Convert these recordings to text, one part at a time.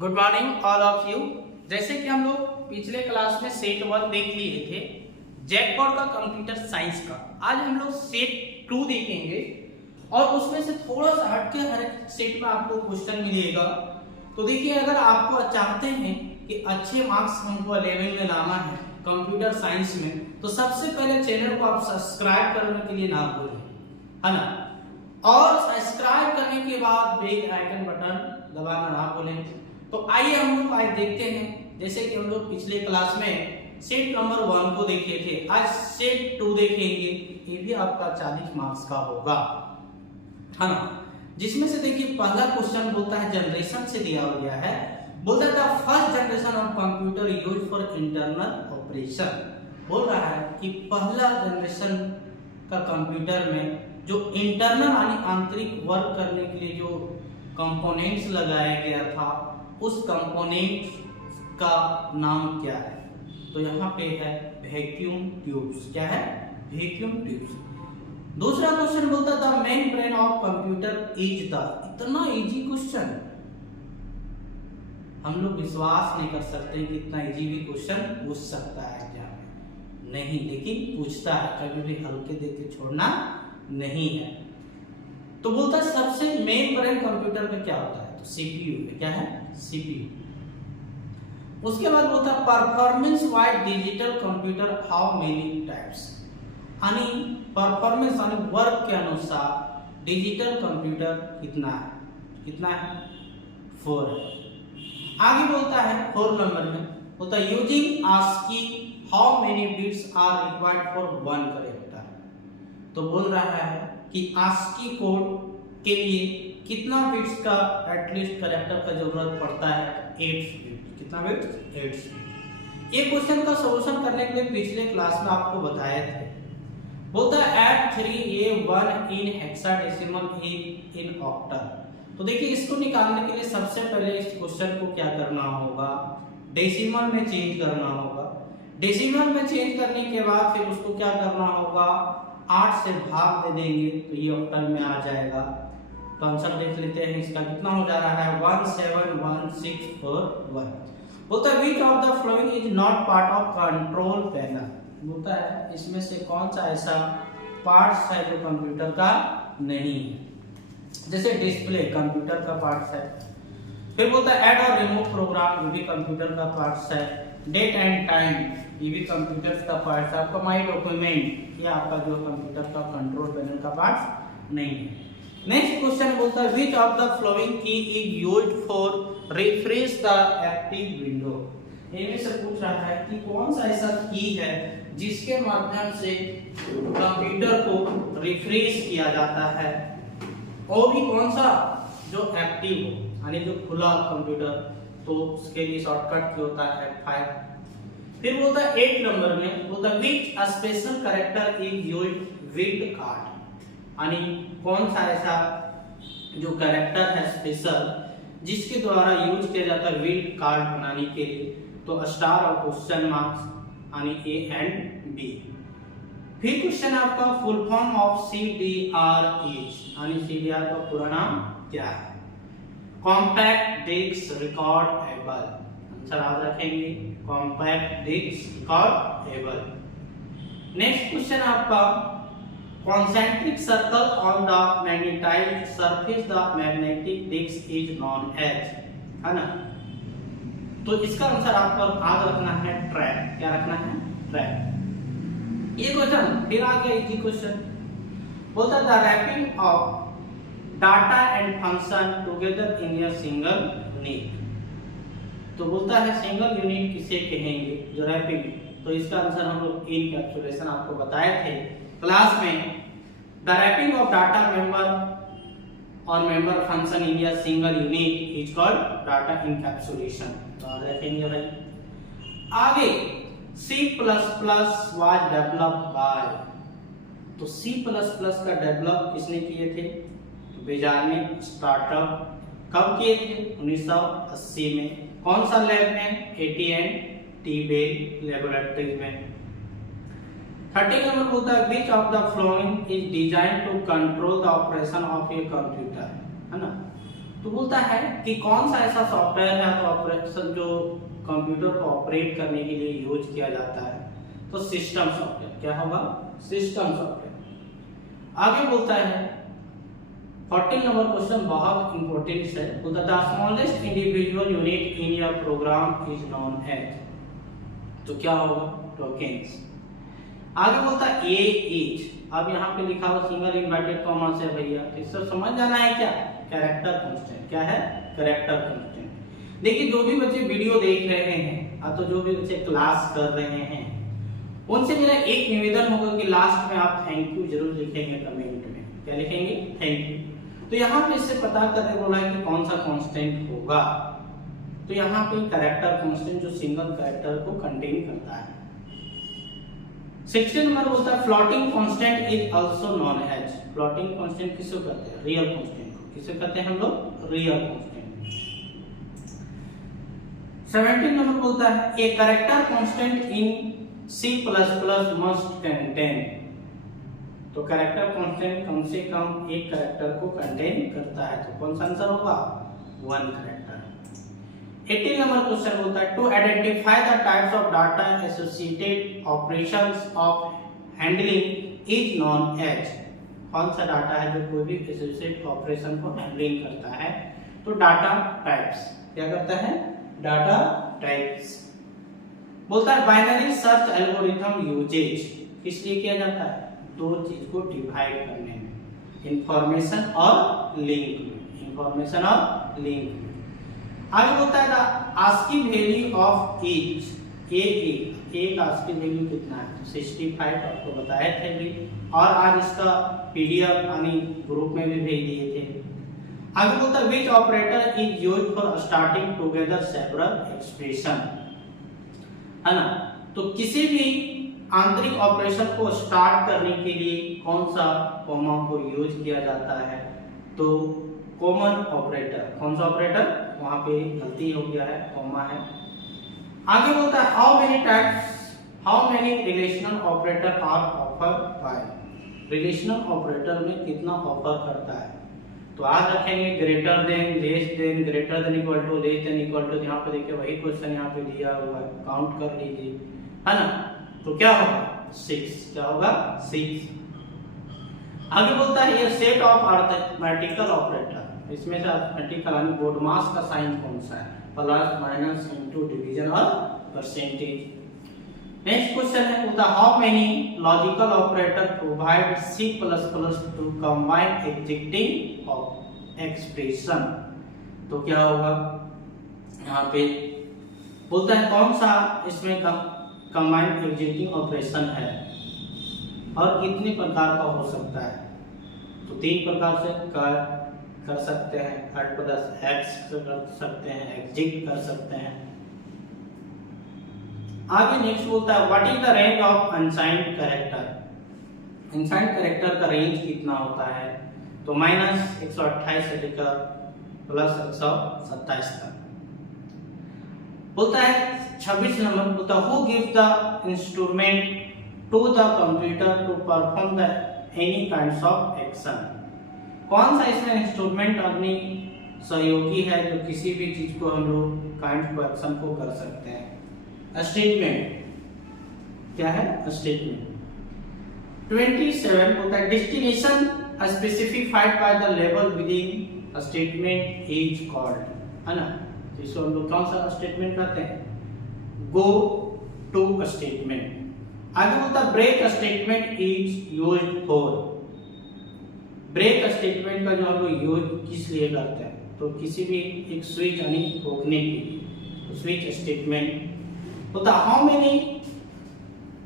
Good morning all of you. जैसे कि हम लोग पिछले क्लास में सेट 1 देख लिए थे जैकपॉट का कंप्यूटर साइंस का, आज हम लोग सेट 2 देखेंगे और उसमें से थोड़ा सा हटके हर एक सेट में आपको क्वेश्चन मिलेगा। तो देखिए, अगर आपको चाहते हैं कि अच्छे मार्क्स हमको 11 में लाना है कंप्यूटर साइंस में, तो सबसे पहले चैनल को आप सब्सक्राइब करने के लिए ना भूलें, है ना। और सब्सक्राइब करने के बाद बेल आइकन बटन दबाना ना भूलें। तो आइए हम लोग आज देखते हैं, जैसे कि हम लोग पिछले क्लास में सेट नंबर 1 को देखे थे, आज सेट 2 देखेंगे। ये भी आपका 40 मार्क्स का होगा, है ना। जिसमें से देखिए पहला क्वेश्चन बोलता है जनरेशन से दिया गया है, बोलता है first generation of computer used for internal operation. बोल रहा है कि पहला जनरेशन का कंप्यूटर में जो इंटरनल यानी आंतरिक वर्क करने के लिए जो कंपोनेंट्स लगाया गया था, उस कंपोनेंट्स का नाम क्या है? तो यहाँ पे है वैक्यूम ट्यूब्स। क्या है? Vacuum tubes. दूसरा क्वेश्चन बोलता था main brain of computer is the. इतना इजी क्वेश्चन हम लोग विश्वास नहीं कर सकते कि इतना इजी भी क्वेश्चन पूछ सकता है एग्जाम में। नहीं, लेकिन पूछता है, कभी भी हल्के दे के छोड़ना नहीं है। तो बोलता है सबसे मेन ब्रेन कंप्यूटर का क्या होता है? तो सीपीयू। क्या है? सीपीयू। उसके बाद बोलता है performance wise digital computer how many types, यानी परफॉर्मेंस यानी वर्क के अनुसार डिजिटल कंप्यूटर कितना है? कितना है? 4 है। आगे बोलता है 4 नंबर में बोलता है using ASCII how many bits are required for 1 character. तो बोल रहा है कि आस्की कोड के लिए कितना बिट्स का एटलीस्ट कैरेक्टर का जरूरत पड़ता है? 8 बिट। कितना बिट्स? 8 बिट। ये क्वेश्चन का सॉल्यूशन करने के लिए पिछले क्लास में आपको बताए थे। बोलता है ऐड 3A1 इन हेक्साडेसिमल इन ऑक्टल। तो देखिए, इसको निकालने के लिए सबसे पहले इस क्वेश्चन को क्या करना होगा? डेसिमल में चेंज करना होगा। डेसिमल में चेंज करने के बाद फिर उसको क्या करना होगा? 8 से भाग दे देंगे तो ये ऑक्टल में आ जाएगा। तो आंसर देख लेते हैं, इसका कितना हो जा रहा है? 17161। बोलता है which of the following is not part of control panel. बोलता है इसमें से कौन सा ऐसा पार्ट्स है जो कंप्यूटर का नहीं है? जैसे डिस्प्ले कंप्यूटर का पार्ट्स है। फिर बोलता है ऐड और रिमूव प्रोग्राम, ये भी कंप्यूटर का पार्ट्स है। डेट एंड टाइम, ये भी कंप्यूटर का पार्ट्स है। आपका माई डॉक्यूमेंट, ये आपका जो कंप्यूटर का कंट्रोल पैनल का पार्ट्स नहीं है। नेक्स्ट क्वेश्चन बोलता है व्हिच ऑफ द फॉलोइंग की is used for refresh the active window. इनमें से पूछ रहा है कि कौन सा ऐसा की है जिसके माध्यम से कंप्यूटर को रिफ्रेश किया जाता है, और भी कौन सा जो एक्टिव हो, यानी जो खुला कंप्यूटर, तो उसके लिए शॉर्टकट की होता है F5। फिर बोलता है 8 नंबर में बोलता है which special character is used with card, यानी कौन सा ऐसा जो कैरेक्टर है स्पेशल जिसके द्वारा यूज किया जाता है विद कार्ड बनाने के लिए। तो स्टार और क्वेश्चन मार्क्स, यानी A एंड B। फिर क्वेश्चन आपका full form of CDR is, यानी CDR का पूरा नाम क्या है? Compact disc recordable. आंसर याद रखेंगे, compact disc recordable. Next question आपका concentric circle on the magnetized surface the magnetic disk is known as, है ना। तो इसका आंसर आपको याद रखना है ट्रैक। क्या रखना है? ट्रैक। ये क्वेश्चन फिर आ गया इजी क्वेश्चन। बोलता है the wrapping of data and function together in a single unit. तो बोलता है सिंगल यूनिट किसे कहेंगे? जो रैपिंग। तो इसका आंसर हम लोग इनकैप्सुलेशन आपको बताए थे क्लास में। The wrapping of data member और member function in a single unit is called data encapsulation. तो रखेंगे भाई। आगे C++ वाज डेवलप्ड बाय। तो C++ का डेवलप किसने किए थे? तो बेजार्निक स्टार्टअप। कब किए थे? 1980 में। कौन सा लैब में? AT&T बेल लैबोरेटरी में। 30 नंबर बोलता है which of the following is design to control the operation of a computer, है ना। तो बोलता है कि कौन सा ऐसा सॉफ्टवेयर है तो ऑपरेशन जो कंप्यूटर को ऑपरेट करने के लिए यूज किया जाता है, तो सिस्टम सॉफ्टवेयर। क्या होगा? System software. आगे बोलता है 14 नंबर क्वेश्चन बहुत इंपॉर्टेंट है। बोलता है smallest individual unit in your program is known as, तो क्या होगा? टोकेन्स। आगे बोलता है ए इज, अब यहाँ पे लिखा हुआ सिंगल इन्वर्टेड कॉमा से भैया, इससे समझ जाना है क्या? Character constant. क्या है? Character constant. देखिए जो भी बच्चे वीडियो देख रहे हैं तो जो भी बच्चे क्लास कर रहे हैं उनसे मेरा एक निवेदन होगा कि लास्ट में आप थैंक यू जरूर लिखेंगे कमेंट में। क्या लिखेंगे? Thank you. तो यहाँ पे इससे पता करने बोला है कि कौन सा कांस्टेंट होगा, तो यहाँ पे कैरेक्टर कांस्टेंट जो सिंगल कैरेक्टर को कंटेन करता है। 16 नंबर बोलता है floating constant is also known as, floating constant किसको कहते हैं? रियल कांस्टेंट को। किसे कहते हैं हम लोग? Real constant. 17 नंबर बोलता है a character constant in C++ must contain, तो कैरेक्टर कांस्टेंट कम से कम एक कैरेक्टर को कंटेन करता है, तो कौन सा आंसर होगा? 1 कैरेक्टर। 18 नंबर क्वेश्चन बोलता है to identify the types of data associated operations of handling is known as, कौन सा डाटा है जो कोई भी एसोसिएटेड ऑपरेशन को हैंडलिंग करता है? तो डाटा टाइप्स। क्या करता है? Data types. बोलता है बाइनरी सर्च एल्गोरिथम यूजेज किस लिए किया जाता है? दो चीज को डिवाइड करने में, इंफॉर्मेशन और लिंक में, इंफॉर्मेशन और लिंक में। आगे बोलता है the ASCII value of each एक आस्की वैल्यू कितना है? तो 65 आपको बताए थे भी, और आज इसका पीडीएफ यानी ग्रुप में भी भेज दिए थे। आगे बोलता है which operator is used for starting together several expression, है ना? तो किसी भी आंतरिक ऑपरेशन को स्टार्ट करने के लिए कौन सा कॉमा को यूज किया जाता है? तो कॉमन ऑपरेटर। कौन सा ऑपरेटर? वहां पे गलती हो गया है, कॉमा है। आगे बोलता है how many relational operator are offer by, relational operator में कितना ऑफर करता है? तो आज रखेंगे greater than, less than, greater than equal to, less than equal to. यहाँ पे देखिए वही क्वेश्चन यहाँ पे दिया हुआ है, काउंट कर लीजिए, है ना? तो क्या होगा? 6। क्या होगा? 6। आगे बोलता है ये सेट ऑफ अरिथमेटिकल ऑपरेटर, इसमें से अरिथमेटिकल यानी बोडमास का साइन कौन सा है? प्लस, माइनस, इनटू, डिवीजन और परसेंटेज। नेक्स्ट क्वेश्चन है बोलता how many logical operator provide C++ to combine existing expression, तो क्या होगा? यहाँ पे बोलता है कौन सा इसमें कंबाइन एग्जिस्टिंग ऑपरेशन है और कितने प्रकार का हो सकता है? तो 3 प्रकार से कर सकते हैं, ऐड प्लस एक्स कर सकते हैं, एग्जिट कर सकते हैं। आगे नेक्स्ट बोलता है what is the range of unsigned character, unsigned character का रेंज कितना होता है? तो -128 से लेकर प्लस 127 तक। बोलता है 26 नंबर बोलता है who gives the instrument to the computer to perform the any kinds of action, कौन सा इसमें इंस्ट्रूमेंट अपनी सहयोगी है जो किसी भी चीज को हम लोग काइंड ऑफ एक्शन को कर सकते हैं? स्टेटमेंट। क्या है? स्टेटमेंट। 27 होता है destination specified by the level within a statement is called, है ना? तो इसको हम लोग कौन सा स्टेटमेंट कहते हैं? Go to statement. आगे बोलता है break statement is used for, break statement का जो हम लोग यूज किस लिए करते हैं? तो किसी भी एक स्विच यानी रोकने के लिए, तो स्विच स्टेटमेंट होता है how many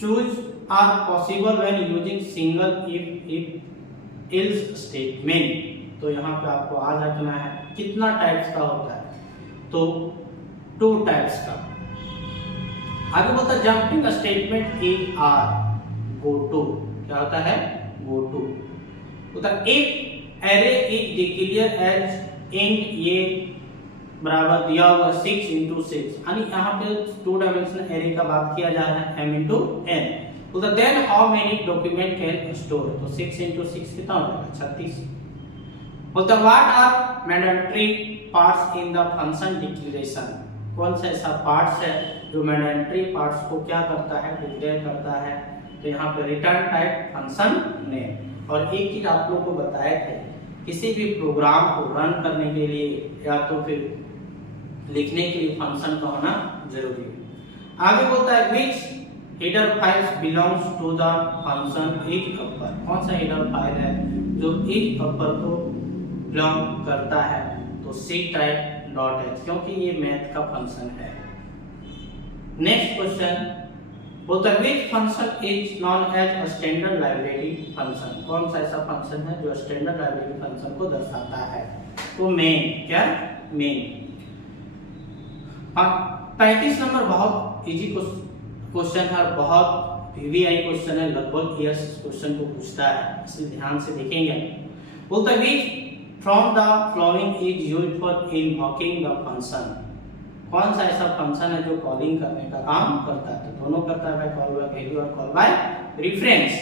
choose are possible when using single if else statement, तो यहाँ पे आपको आज रखना है कितना टाइप्स का होता है? तो 2 टाइप्स का। आगे बोलता है jumping statement is or go to, क्या होता है? गो टू होता है एक array is declare as int ये बराबर दिया हुआ 6 × 6, यानी यहाँ पे 2 डायमेंशनल एरे का बात किया जा रहा है m × n। तो then how many document can store, तो 6 × 6 कितना हो जाएगा? 36। बोलता है what are mandatory parts in the function declaration, कौन सा ऐसा पार्ट्स है जो मैंडेटरी पार्ट्स को क्या करता है, डिक्लेयर करता है। तो यहाँ पे रिटर्न टाइप, फंक्शन नेम। और एक चीज आप लोग को बताए थे, किसी भी प्रोग्राम को रन करने के लिए या तो फिर लिखने के लिए फंक्शन का होना जरूरी है। आगे बोलता है which header files belongs to the function is upper, कौन सा हेडर फाइल है जो इज अपर को बिलोंग करता है। तो सी टाइप डॉट एच, क्योंकि ये मैथ का फंक्शन है। नेक्स्ट क्वेश्चन बोलता है which function is known as standard library function, कौन सा ऐसा फंक्शन है जो स्टैंडर्ड लाइब्रेरी फंक्शन को दर्शाता है। तो मेन, क्या मेन। 35 नंबर बहुत इजी क्वेश्चन है और बहुत वीवीआई क्वेश्चन है, लगभग ईयर्स क्वेश्चन को पूछता है, इसलिए ध्यान से देखेंगे। बोलता है which from the flowing is used for invoking the function, कौन सा ऐसा फंक्शन है जो कॉलिंग करने का काम करता है। तो दोनों करता है भाई, कॉल बाय वैल्यू और कॉल बाय रेफरेंस।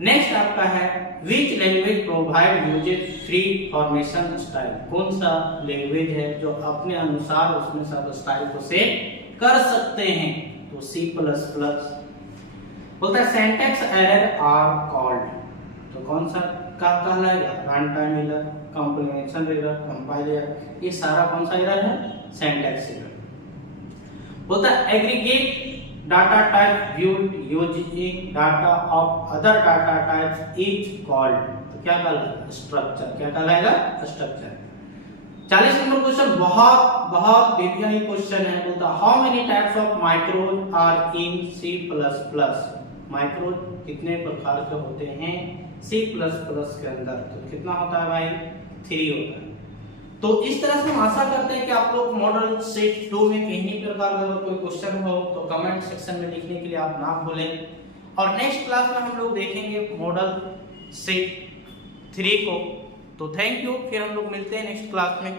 नेक्स्ट आपका है which language provide uses free formation style, कौन सा लैंग्वेज है जो अपने अनुसार उसमें सब स्टाइल को सेट कर सकते हैं। तो C++। बोलता है सिंटैक्स एरर आर कॉल्ड, तो कौन सा का कहलाएगा, run time error, complementation error, compile error, ये सारा कौन सा एरर है, सिंटैक्स एरर। बोलता है aggregate data type viewed using data of other data types is called, तो क्या कहलाएगा, स्ट्रक्चर, क्या कहलाएगा, स्ट्रक्चर। 40 नंबर क्वेश्चन बहुत वीवीआई क्वेश्चन है। बोलता how many types of micros are in C++, micros कितने प्रकार के होते हैं C++ के अंदर, तो कितना होता है भाई, 3 होता है। तो इस तरह से हम आशा करते हैं कि आप लोग मॉडल सेट 2 में कहीं प्रकार का कोई क्वेश्चन हो तो कमेंट सेक्शन में लिखने के लिए आप ना भूलें। और नेक्स्ट क्लास में हम लोग देखेंगे मॉडल सेट 3 को। तो थैंक यू, फिर हम लोग मिलते हैं नेक्स्ट क्लास में।